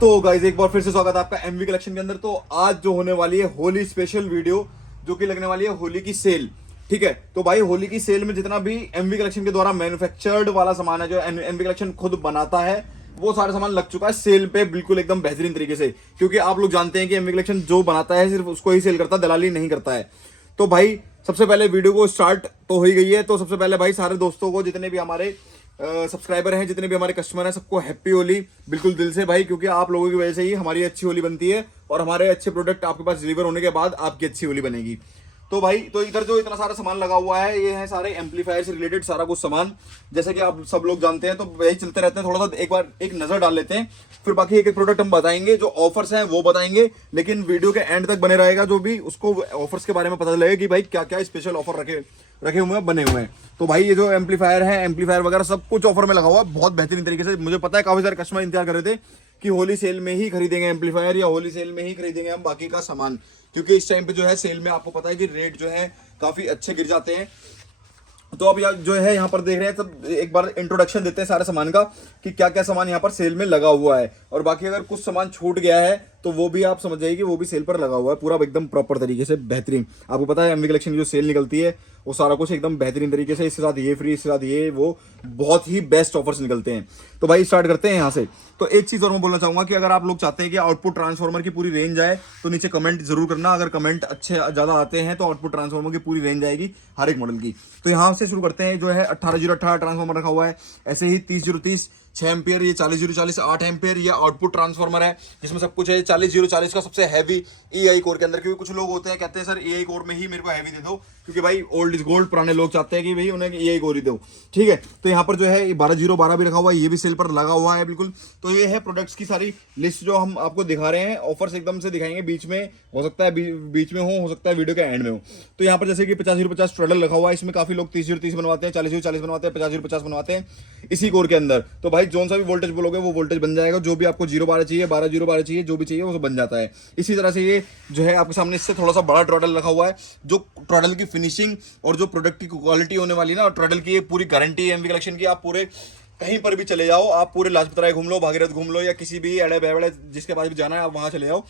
तो गाइज एक बार फिर से स्वागत है आपका एमवी कलेक्शन के अंदर। तो आज जो होने वाली है होली स्पेशल वीडियो, जो कि लगने वाली है होली की सेल। ठीक है, तो भाई होली की सेल में जितना भी एमवी कलेक्शन के द्वारा मैन्युफैक्चर्ड वाला सामान है, जो एमवी कलेक्शन खुद बनाता है, वो सारा सामान लग चुका है सेल पे बिल्कुल एकदम बेहतरीन तरीके से। क्योंकि आप लोग जानते हैं कि एमवी कलेक्शन जो बनाता है सिर्फ उसको ही सेल करता है, दलाली नहीं करता है। तो भाई सबसे पहले वीडियो को स्टार्ट तो हो ही गई है। तो सबसे पहले भाई सारे दोस्तों को, जितने भी हमारे सब्सक्राइबर हैं, जितने भी हमारे कस्टमर हैं, सबको हैप्पी होली बिल्कुल दिल से भाई। क्योंकि आप लोगों की वजह से ही हमारी अच्छी होली बनती है और हमारे अच्छे प्रोडक्ट आपके पास डिलीवर होने के बाद आपकी अच्छी होली बनेगी। तो भाई तो इधर जो इतना सारा सामान लगा हुआ है, ये है सारे एम्पलीफायर से रिलेटेड सारा कुछ सामान, जैसे कि आप सब लोग जानते हैं। तो वही चलते रहते हैं, थोड़ा सा एक बार एक नजर डाल लेते हैं, फिर बाकी एक एक प्रोडक्ट हम बताएंगे, जो ऑफर्स हैं वो बताएंगे। लेकिन वीडियो के एंड तक बने रहेगा, जो भी उसको ऑफर्स के बारे में पता लगेगा कि भाई क्या क्या स्पेशल ऑफर रखे हुए हैं, बने हुए हैं। तो भाई ये जो एम्पलीफायर है, एम्पलीफायर वगैरह सब कुछ ऑफर में लगा हुआ है बहुत बेहतरीन तरीके से। मुझे पता है काफी सारे कस्टमर इंतजार कर रहे थे कि होली सेल में ही खरीदेंगे एम्पलीफायर, या होली सेल में ही खरीदेंगे हम बाकी का सामान। क्योंकि इस टाइम पे जो है सेल में आपको पता है कि रेट जो है काफी अच्छे गिर जाते हैं। तो अब जो है यहाँ पर देख रहे हैं, तब एक बार इंट्रोडक्शन देते हैं सारे सामान का कि क्या क्या सामान यहाँ पर सेल में लगा हुआ है। और बाकी अगर कुछ सामान छूट गया है तो वो भी आप समझ जाइए कि वो भी सेल पर लगा हुआ है पूरा एकदम प्रॉपर तरीके से बेहतरीन। आपको पता है एमवी कलेक्शन की जो सेल निकलती है वो सारा कुछ एकदम बेहतरीन तरीके से, इसके साथ ये फ्री, इसके साथ ये वो, बहुत ही बेस्ट ऑफर्स निकलते हैं। तो भाई स्टार्ट करते हैं यहाँ से। तो एक चीज और मैं बोलना चाहूंगा कि अगर आप लोग चाहते हैं कि आउटपुट ट्रांसफार्मर की पूरी रेंज आए तो नीचे कमेंट जरूर करना। अगर कमेंट अच्छे ज्यादा आते हैं तो आउटपुट ट्रांसफार्मर की पूरी रेंज आएगी हर एक मॉडल की। तो यहाँ से शुरू करते हैं। जो है 18018 ट्रांसफार्मर रखा हुआ है, ऐसे ही 30030 6 एम्पियर, ये 40040 8 एम्पियर, ये आउटपुट ट्रांसफार्मर है जिसमें सब कुछ है। 40040 का सबसे हैवी ईआई कोर के अंदर, क्योंकि कुछ लोग होते हैं कहते हैं सर ईआई कोर में ही मेरे को हैवी दे दो, क्योंकि भाई ओल्ड इज गोल्ड, पुराने लोग चाहते हैं कि भाई उन्हें ईआई कोर ही दो। ठीक है, तो यहाँ पर जो है 12012 भी रखा हुआ है, ये भी सेल पर लगा हुआ है बिल्कुल। तो ये है प्रोडक्ट्स की सारी लिस्ट जो हम आपको दिखा रहे हैं। ऑफर्स एकदम से दिखाएंगे, बीच में हो सकता है बीच में हो सकता है वीडियो के एंड में हो। तो यहाँ पर जैसे कि 50 ट्रेडल रखा हुआ है, इसमें काफी लोग 30 बनवाते हैं, 40 बनवाते हैं, 50 बनवाते हैं इसी कोर के अंदर। तो भाई जोन सा भी वोल्टेज बोलोगे वो वोल्टेज बन जाएगा। जो भी आपको 012 चाहिए, 12 चाहिए, जो भी चाहिए वो बन जाता है। इसी तरह से ये जो है आपके सामने इससे थोड़ा सा बड़ा ट्रॉडल रखा हुआ है, जो ट्रॉडल की फिनिशिंग और जो प्रोडक्ट की क्वालिटी होने वाली है ना, ट्रॉडल की पूरी गारंटी है एमवी कलेक्शन की। आप पूरे कहीं पर भी चले जाओ, आप पूरे लाजपत राय घूम लो, भागीरथ घूम लो, या किसी भी एड़े बेवड़े जिसके पास भी जाना है आप वहां चले जाओ,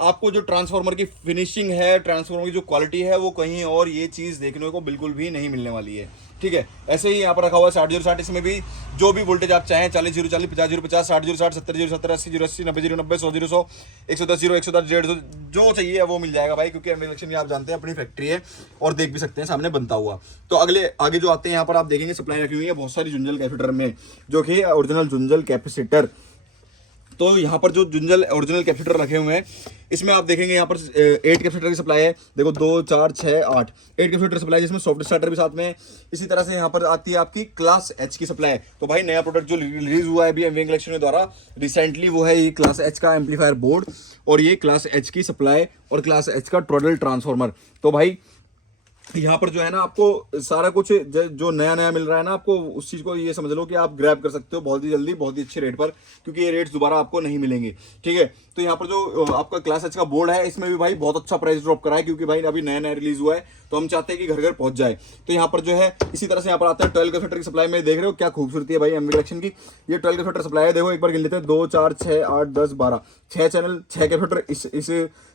आपको जो ट्रांसफार्मर की फिनिशिंग है, ट्रांसफार्मर की जो क्वालिटी है, वो कहीं और ये चीज देखने को बिल्कुल भी नहीं मिलने वाली है। ठीक है, ऐसे ही यहाँ पर रखा हुआ है 6060, इसमें भी जो भी वोल्टेज आप चाहें, 40 50 60 70 80 80 90 100 100 110 110 110 जो चाहिए वो मिल जाएगा भाई। क्योंकि एमवी कलेक्शन की आप जानते हैं अपनी फैक्ट्री है और देख भी सकते हैं सामने बनता हुआ। तो आगे जो आते हैं, यहाँ पर आप देखेंगे सप्लाई रखी हुई है बहुत सारी जुंजल कैपेसिटर में, जो कि ओरिजिनल जुंजल कैपेसिटर। तो यहाँ पर जो जुंजल ओरिजिनल कैपेसिटर रखे हुए हैं, इसमें आप देखेंगे यहाँ पर 8 कैपेसिटर की सप्लाई है। देखो 2 4 6 8 8 कैपेसिटर सप्लाई, जिसमें सॉफ्ट स्टार्टर भी साथ में है। इसी तरह से यहाँ पर आती है आपकी क्लास एच की सप्लाई। तो भाई नया प्रोडक्ट जो रिलीज हुआ है अभी एमवी कलेक्शन के द्वारा रिसेंटली, वो है ये क्लास एच का एम्पलीफायर बोर्ड, और ये क्लास एच की सप्लाई और क्लास एच का ट्रॉडल ट्रांसफार्मर। तो भाई यहाँ पर जो है ना आपको सारा कुछ जो नया नया मिल रहा है ना, आपको उस चीज को ये समझ लो कि आप ग्रैब कर सकते हो बहुत ही जल्दी, बहुत ही अच्छे रेट पर, क्योंकि ये रेट्स दोबारा आपको नहीं मिलेंगे। ठीक है, तो यहाँ पर जो आपका क्लास एच का बोर्ड है, इसमें भी भाई बहुत अच्छा प्राइस ड्रॉप करा है, क्योंकि भाई अभी नया नया रिलीज हुआ है, तो हम चाहते हैं कि घर घर पहुंच जाए। तो यहाँ पर जो है इसी तरह से यहाँ पर आता है 12 कैपेसिटर की सप्लाई में। देख रहे हो क्या खूबसूरती है भाई एमवी कलेक्शन की। ये 12 कैपेसिटर सप्लाई है, देखो एक बार गिन लेते हैं, 2 4 6 8 10 12 6 चैनल, 6 कैपेसिटर इस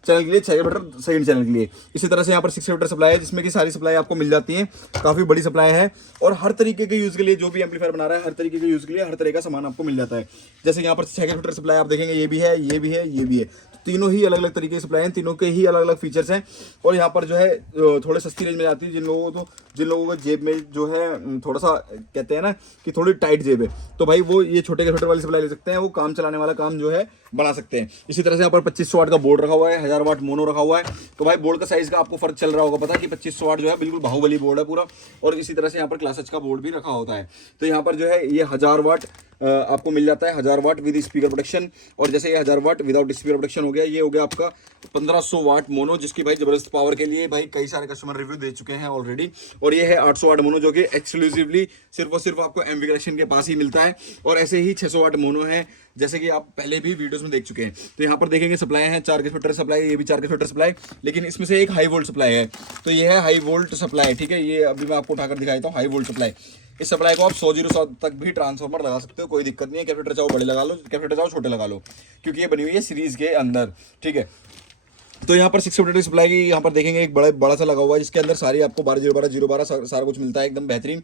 चैनल के लिए, 6 कैपेसिटर सेकंड चैनल के लिए। इसी तरह से यहाँ पर 6 कैपेसिटर सप्लाई है, जिसमें की सारी सप्लाई आपको मिल जाती है, काफी बड़ी सप्लाई है। और हर तरीके के यूज के लिए, जो भी एम्पलीफायर बना रहा है, हर तरीके के यूज के लिए हर तरह का सामान आपको मिल जाता है। जैसे यहाँ पर 6 कैपेसिटर सप्लाई आप देखेंगे, ये भी है, ये भी है, ये भी है। तो तीनों ही अलग अलग तरीके की सप्लाई है, तीनों के ही अलग अलग फीचर्स हैं। और यहाँ पर जो है थोड़े सस्ती रेंज में जाती है, जिन लोगों को जेब में जो है थोड़ा सा कहते हैं ना कि थोड़ी टाइट जेब है, तो भाई वो ये छोटे कैपेसिटर वाली सप्लाई ले सकते हैं, वो काम चलाने वाला काम जो है बना सकते हैं। इसी तरह से यहाँ पर 2500 वाट का बोर्ड रखा हुआ है, 1000 वाट मोनो रखा हुआ है। तो भाई बोर्ड का साइज का आपको फर्क चल रहा होगा पता कि 2500 वाट जो है बिल्कुल बाहुबली बोर्ड है पूरा। और इसी तरह से यहाँ पर क्लास एच का बोर्ड भी रखा होता है। तो यहाँ पर जो है ये 1000 वाट आपको मिल जाता है, 1000 वाट विद स्पीकर प्रोटेक्शन। और जैसे ये 1000 वाट विदाउट स्पीकर प्रोटेक्शन हो गया, ये हो गया आपका 1500 वाट मोनो, जिसकी भाई जबरदस्त पावर के लिए भाई कई सारे कस्टमर रिव्यू दे चुके हैं ऑलरेडी। और ये है 800 वाट मोनो, जो कि एक्सक्लूसिवली सिर्फ और सिर्फ आपको एमवी कलेक्शन के पास ही मिलता है। और ऐसे ही 600 वाट मोनो है, जैसे कि आप पहले भी वीडियोस में देख चुके हैं। तो यहाँ पर देखेंगे सप्लाई है, 4 कैपेसिटर सप्लाई, ये भी 4 कैपेसिटर सप्लाई, लेकिन इसमें से एक हाई वोल्ट सप्लाई है। तो ये है हाई वोल्ट सप्लाई। ठीक है, ये अभी मैं आपको उठाकर दिखाता हूँ हाई वोल्ट सप्लाई। इस सप्लाई को आप 100 तक भी ट्रांसफार्मर लगा सकते हो, कोई दिक्कत नहीं है। कैपेसिटर चाहो बड़े लगा लो, कैपेसिटर चाहो छोटे लगा लो, क्योंकि ये बनी हुई है सीरीज के अंदर, ठीक है। तो यहाँ पर 6 सप्लाई की यहाँ पर देखेंगे एक बड़ा सा लगा हुआ है, जिसके अंदर सारी आपको 12 सारा कुछ मिलता है, एकदम बेहतरीन।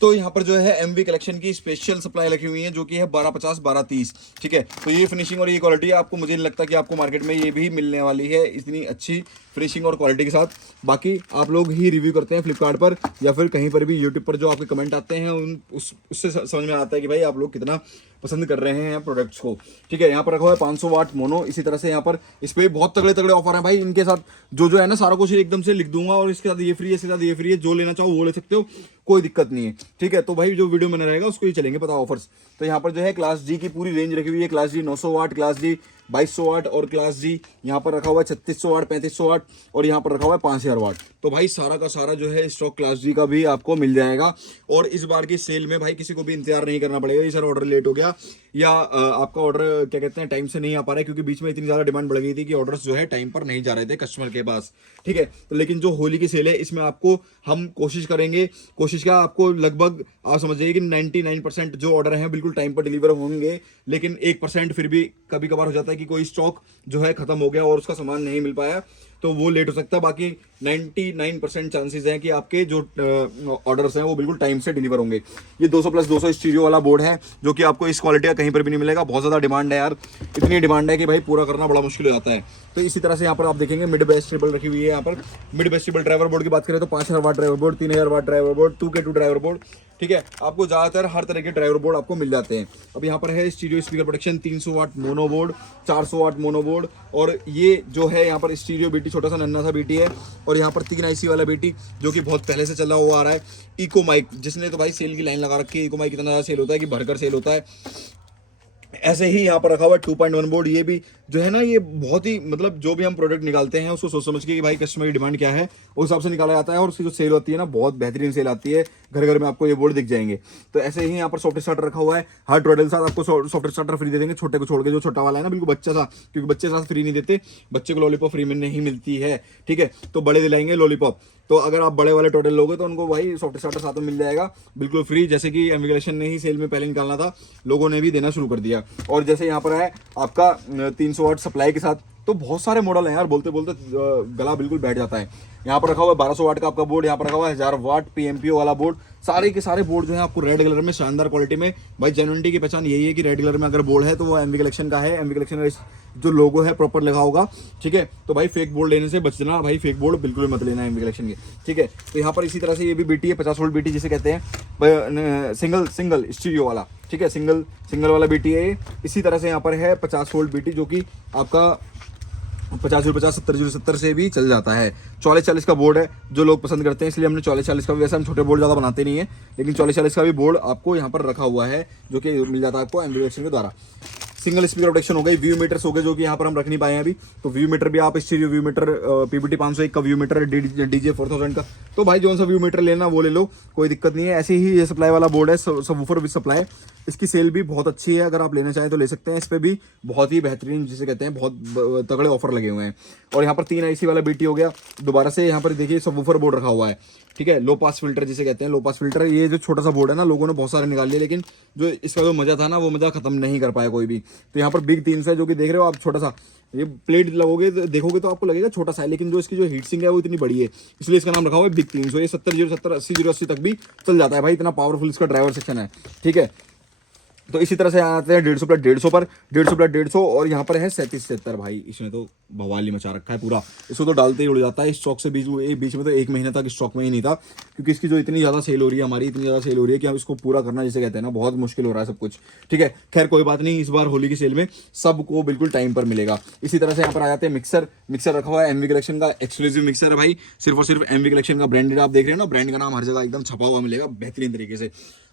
तो यहाँ पर जो है एमवी कलेक्शन की स्पेशल सप्लाई लगी हुई है, जो कि है 1250 1230, ठीक है। तो ये फिनिशिंग और ये क्वालिटी आपको, मुझे नहीं लगता कि आपको मार्केट में ये भी मिलने वाली है इतनी अच्छी फिनिशिंग और क्वालिटी के साथ। बाकी आप लोग ही रिव्यू करते हैं फ्लिपकार्ट पर या फिर कहीं पर भी यूट्यूब पर, जो आपके कमेंट आते हैं उससे समझ में आता है कि भाई आप लोग कितना पसंद कर रहे हैं प्रोडक्ट्स को, ठीक है। यहाँ पर रखा हुआ है 500 वाट मोनो। इसी तरह से यहाँ पर इस पर बहुत तगड़े तगड़े ऑफर हैं भाई। इनके साथ जो है ना, सारा कुछ एकदम से लिख दूंगा, और इसके साथ ये फ्री है, इसके साथ ये फ्री है, जो लेना चाहो वो ले सकते हो, कोई दिक्कत नहीं है, ठीक है। तो भाई जो वीडियो में रहेगा उसको ही चलेंगे पता ऑफर्स। तो यहाँ पर जो है क्लास जी की पूरी रेंज रखी हुई है। क्लास जी 900 वाट, क्लास जी 2200 वाट, और क्लास जी यहाँ पर रखा हुआ है 3600 वाट, 3500 वाट, और यहाँ पर रखा हुआ है 5000 वाट। तो भाई सारा का सारा जो है स्टॉक क्लास जी का भी आपको मिल जाएगा। और इस बार की सेल में भाई किसी को भी इंतजार नहीं करना पड़ेगा, सर ऑर्डर लेट हो गया या आपका ऑर्डर क्या कहते हैं टाइम से नहीं आ पा रहा है, क्योंकि बीच में इतनी ज्यादा डिमांड बढ़ गई थी कि ऑर्डर्स जो है टाइम पर नहीं जा रहे थे कस्टमर के पास, ठीक है। तो लेकिन जो होली की सेल है, इसमें आपको हम कोशिश करेंगे, कोशिश क्या, आपको लगभग आप समझ जाइए कि 99% जो ऑर्डर हैं बिल्कुल टाइम पर डिलीवर होंगे। लेकिन 1% फिर भी कभी कभार हो जाता है कि कोई स्टॉक जो है खत्म हो गया और उसका सामान नहीं मिल पाया, तो वो लेट हो सकता है। बाकी 99% चांसेस हैं कि आपके जो ऑर्डर्स हैं वो बिल्कुल टाइम से डिलीवर होंगे। ये 200+200 स्टीरियो वाला बोर्ड है, जो कि आपको इस क्वालिटी का कहीं पर भी नहीं मिलेगा। बहुत ज़्यादा डिमांड है यार, इतनी डिमांड है कि भाई पूरा करना बड़ा मुश्किल हो जाता है। तो इसी तरह से यहाँ पर आप देखेंगे मिड बेस्ट टेबल रखी हुई है। यहाँ पर mid best table driver board की बात करें तो 5000 watt driver board, 3000 watt driver board, 2K2 driver board, ठीक है। आपको ज़्यादातर हर तरह के ड्राइवर बोर्ड आपको मिल जाते हैं। अब यहाँ पर है स्टीरियो स्पीकर प्रोटेक्शन 300 वाट मोनो बोर्ड, 400 वाट मोनो बोर्ड, और ये जो है यहाँ पर स्टीरियो बीटी छोटा सा नन्ना सा बीटी है, और यहाँ पर 3 IC वाला बीटी जो कि बहुत पहले से चला हुआ आ रहा है। इको माइक, जिसने तो भाई सेल की लाइन लगा रखी है, इको माइक इतना ज़्यादा सेल होता है कि भरकर सेल होता है। ऐसे ही यहाँ पर रखा हुआ है 2.1 बोर्ड। ये भी जो है ना, ये बहुत ही मतलब जो भी हम प्रोडक्ट निकालते हैं उसको सोच समझ के कि भाई कस्टमर की डिमांड क्या है उस हिसाब से निकाला जाता है, और उसकी जो सेल होती है ना, बहुत बेहतरीन सेल आती है। घर घर में आपको ये बोर्ड दिख जाएंगे। तो ऐसे ही यहाँ पर सॉफ्ट स्टार्टर रखा हुआ है। हर ट्रेडल साथ आपको सॉफ्ट स्टार्टर फ्री दे देंगे, छोटे को छोड़ के। जो छोटा वाला है ना बिल्कुल बच्चा सा, क्योंकि बच्चे साथ फ्री नहीं देते, बच्चे को लॉलीपॉप फ्री में नहीं मिलती है, ठीक है। तो बड़े दिलाएंगे लॉलीपॉप। तो अगर आप बड़े वाले टोटल लोगे तो उनको भाई सॉफ्ट स्टार्टर साथ में मिल जाएगा बिल्कुल फ्री, जैसे कि एमवी कलेक्शन ने ही सेल में पहले निकालना था, लोगों ने भी देना शुरू कर दिया। और जैसे यहाँ पर है आपका 300 वाट सप्लाई के साथ, तो बहुत सारे मॉडल हैं यार, बोलते बोलते गला बिल्कुल बैठ जाता है। यहाँ पर रखा हुआ है 1200 वाट का आपका बोर्ड, यहाँ पर रखा हुआ है 1000 वाट PMPO वाला बोर्ड। सारे के सारे बोर्ड जो है आपको रेड कलर में शानदार क्वालिटी में। भाई जेन्युइनिटी की पहचान यही है कि रेड कलर में अगर बोर्ड है तो वो एमवी कलेक्शन का है, एमवी कलेक्शन का जो लोगो है प्रॉपर लगा होगा, ठीक है। तो भाई फेक बोर्ड लेने से बचना, भाई फेक बोर्ड बिल्कुल मत लेना एमवी कलेक्शन के, ठीक है। तो यहाँ पर इसी तरह से ये भी बीटी है 50 वोल्ट बीटी जिसे कहते हैं, सिंगल स्टीरियो वाला, ठीक है। सिंगल वाला बीटी है। इसी तरह से यहाँ पर है 50 वोल्ट बीटी, जो कि आपका 50 70 से भी चल जाता है। 44 का बोर्ड है जो लोग पसंद करते हैं, इसलिए हमने 44 का भी, वैसे हम छोटे बोर्ड ज़्यादा बनाते नहीं है, लेकिन 44 का भी बोर्ड आपको यहाँ पर रखा हुआ है, जो कि मिल जाता है आपको एमवी कलेक्शन के द्वारा। सिंगल स्पीकर प्रोटेक्शन हो गई, व्यू मीटर्स हो गए, जो कि यहाँ पर हम रख नहीं पाए हैं अभी। तो व्यू मीटर भी आप स्टीरियो व्यू मीटर, PBT 501 का व्यू मीटर, DJ 4000 का, तो भाई जो सा व्यू मीटर लेना वो ले लो, कोई दिक्कत नहीं है। ऐसे ही ये सप्लाई वाला बोर्ड है, सबवूफर विद सप्लाई, इसकी सेल भी बहुत अच्छी है, अगर आप लेना चाहें तो ले सकते हैं। इस पर भी बहुत ही बेहतरीन जिसे कहते हैं बहुत तगड़े ऑफर लगे हुए हैं। और यहाँ पर 3 IC वाला BT हो गया। दोबारा से यहाँ पर देखिए सबवूफर बोर्ड रखा हुआ है, ठीक है। लो पास फिल्टर जिसे कहते हैं, लो पास फिल्टर। ये जो छोटा सा बोर्ड है ना, लोगों ने बहुत सारे निकाल लिए, लेकिन जो इसका जो मजा था ना वो मजा खत्म नहीं कर पाया कोई भी। तो यहाँ पर बिग 300 है, जो कि देख रहे हो आप, छोटा सा ये प्लेट लगोगे देखोगे तो आपको लगेगा छोटा सा है, लेकिन जो इसकी जो हीट सिंक है वो इतनी बड़ी है, इसलिए इसका नाम रखा हुआ है बिग 300। ये 70 070 80 तक भी चल जाता है भाई, इतना पावरफुल इसका ड्राइवर सेक्शन है, ठीक है। तो इसी तरह से आते हैं 150 + 150 पर, 150 + 150, और यहाँ पर है 37 73। भाई इसने तो बवाल ही मचा रखा है पूरा, इसको तो डालते ही उड़ जाता है। स्टॉक से बीच में तो 1 महीने तक स्टॉक में ही नहीं था, क्योंकि इसकी जो इतनी ज़्यादा सेल हो रही है, हमारी इतनी ज़्यादा सेल हो रही है कि हम इसको पूरा करना जिसे कहते हैं ना, बहुत मुश्किल हो रहा है सब कुछ, ठीक है। खैर कोई बात नहीं, इस बार होली की सेल में सबको बिल्कुल टाइम पर मिलेगा। इसी तरह से यहाँ पर आ जाते हैं मिक्सर रखा हुआ है एमवी कलेक्शन का, एक्सक्लूसिव मिक्सर है भाई, सिर्फ और सिर्फ एमवी कलेक्शन का ब्रांडेड। आप देख रहे हैं ना, ब्रांड का नाम हर जगह एकदम छपा हुआ मिलेगा बेहतरीन तरीके से।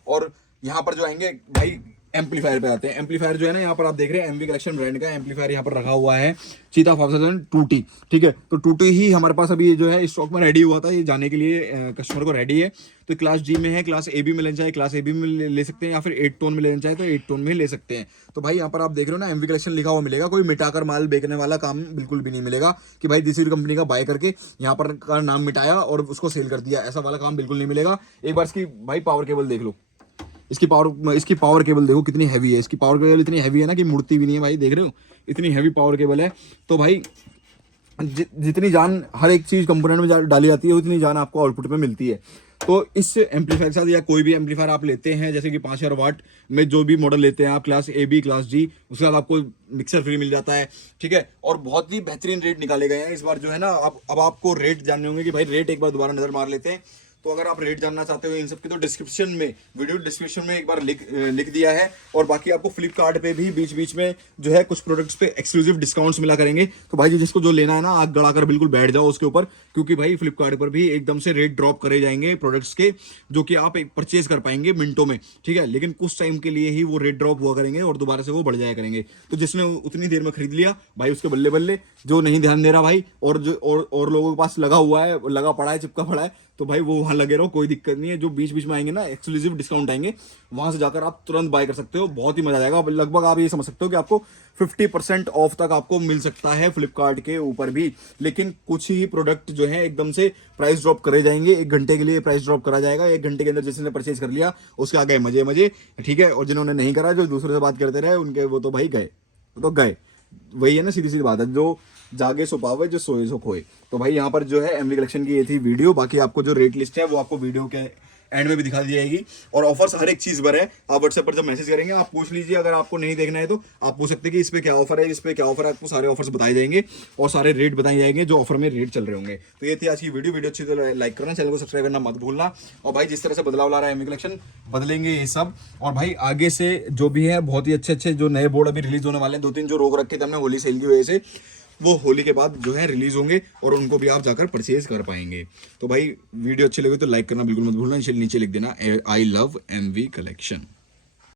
और यहाँ पर जो आएंगे भाई एम्पलीफायर पे आते हैं। एम्पलीफायर जो है ना, यहाँ पर आप देख रहे हैं एमवी कलेक्शन ब्रांड का एम्पलीफायर यहाँ पर रखा हुआ है, चीता 5000 ठीक है। तो 2T ही हमारे पास अभी जो है स्टॉक में रेडी हुआ था, ये जाने के लिए कस्टमर को रेडी है। तो क्लास जी में है, क्लास ए बी में लेना चाहे क्लास ए बी में ले सकते हैं, या फिर 8 टोन में लेना चाहे तो 8 टोन में ले सकते हैं। तो भाई यहाँ पर आप देख रहे हो ना एमवी कलेक्शन लिखा हुआ मिलेगा, कोई मिटाकर माल बेचने वाला काम बिल्कुल भी नहीं मिलेगा कि भाई दूसरी कंपनी का बाय करके यहाँ पर का नाम मिटाया और उसको सेल कर दिया, ऐसा वाला काम बिल्कुल नहीं मिलेगा। एक बार इसकी भाई पावर केबल देख लो, इसकी पावर केबल देखो कितनी हैवी है। इसकी पावर केबल इतनी हैवी है ना कि मुड़ती भी नहीं है भाई, देख रहे हो इतनी हैवी पावर केबल है। तो भाई जितनी जान हर एक चीज कंपोनेंट में डाली जाती है उतनी जान आपको आउटपुट में मिलती है। तो इस एम्पलीफायर के साथ या कोई भी एम्पलीफायर आप लेते हैं, जैसे कि 5000 वाट में जो भी मॉडल लेते हैं आप, क्लास ए बी क्लास जी, उसके बाद आपको मिक्सर फ्री मिल जाता है, ठीक है। और बहुत ही बेहतरीन रेट निकाले गए हैं इस बार जो है ना। अब आपको रेट जानने होंगे कि भाई रेट एक बार दोबारा नजर मार लेते हैं। तो अगर आप रेट जानना चाहते हो इन सब की, तो डिस्क्रिप्शन में, वीडियो डिस्क्रिप्शन में एक बार लिख दिया है। और बाकी आपको फ्लिपकार्ट पे भी बीच बीच में जो है कुछ प्रोडक्ट्स पे एक्सक्लूसिव डिस्काउंट्स मिला करेंगे। तो भाई जिसको जो लेना है ना, आग गड़ाकर बिल्कुल बैठ जाओ उसके ऊपर, क्योंकि भाई फ्लिपकार्ट पर भी एकदम से रेट ड्रॉप करे जाएंगे प्रोडक्ट्स के, जो कि आप परचेज कर पाएंगे मिनटों में, ठीक है। लेकिन कुछ टाइम के लिए ही वो रेट ड्रॉप हुआ करेंगे और दोबारा से वो बढ़ जाया करेंगे। तो जिसने उतनी देर में खरीद लिया भाई उसके बल्ले बल्ले, जो नहीं ध्यान दे रहा भाई और जो और लोगों के पास लगा हुआ है, लगा पड़ा है, चिपका पड़ा है, तो भाई वो वहां लगे रहो, कोई दिक्कत नहीं है। जो बीच बीच में आएंगे ना एक्सक्लूसिव डिस्काउंट आएंगे, वहां से जाकर आप तुरंत बाय कर सकते हो, बहुत ही मजा आ जाएगा। लगभग आप ये समझ सकते हो कि आपको 50% ऑफ तक आपको मिल सकता है फ्लिपकार्ट के ऊपर भी। लेकिन कुछ ही प्रोडक्ट जो है एकदम से प्राइस ड्रॉप करे जाएंगे, 1 घंटे के लिए प्राइस ड्रॉप करा जाएगा। 1 घंटे के अंदर जिसने परचेज कर लिया उसके आगे मजे मजे, ठीक है। और जिन्होंने नहीं करा, जो दूसरे से बात करते रहे, उनके वो तो भाई गए, वो तो गए। वही है ना, सीधी सीधी बात है, जो जागे सो पावे, जो सोए सो खोए। तो भाई यहाँ पर जो है एमवी कलेक्शन की ये थी वीडियो। बाकी आपको जो रेट लिस्ट है वो आपको वीडियो के एंड में भी दिखा दी जाएगी। और ऑफर्स हर एक चीज पर है, आप व्हाट्सएप पर जब मैसेज करेंगे आप पूछ लीजिए। अगर आपको नहीं देखना है तो आप पूछ सकते हैं कि इस पे क्या ऑफर है, इस पे क्या ऑफर है, आपको सारे ऑफर्स बताए जाएंगे और सारे रेट बताए जाएंगे जो ऑफर में रेट चल रहे होंगे। तो ये थी आज की वीडियो अच्छी तो लाइक करना, चैनल को सब्सक्राइब करना मत भूलना। और भाई जिस तरह से बदलाव ला रहा है एमवी कलेक्शन, बदलेंगे ये सब। और भाई आगे से जो भी है बहुत ही अच्छे अच्छे जो नए बोर्ड अभी रिलीज होने वाले हैं, 2-3 जो रोक रखे थे हमने होली सेल की वजह से, वो होली के बाद जो है रिलीज होंगे और उनको भी आप जाकर परचेज कर पाएंगे। तो भाई वीडियो अच्छी लगी तो लाइक करना बिल्कुल मत भूलना, नीचे लिख देना आई लव एमवी कलेक्शन।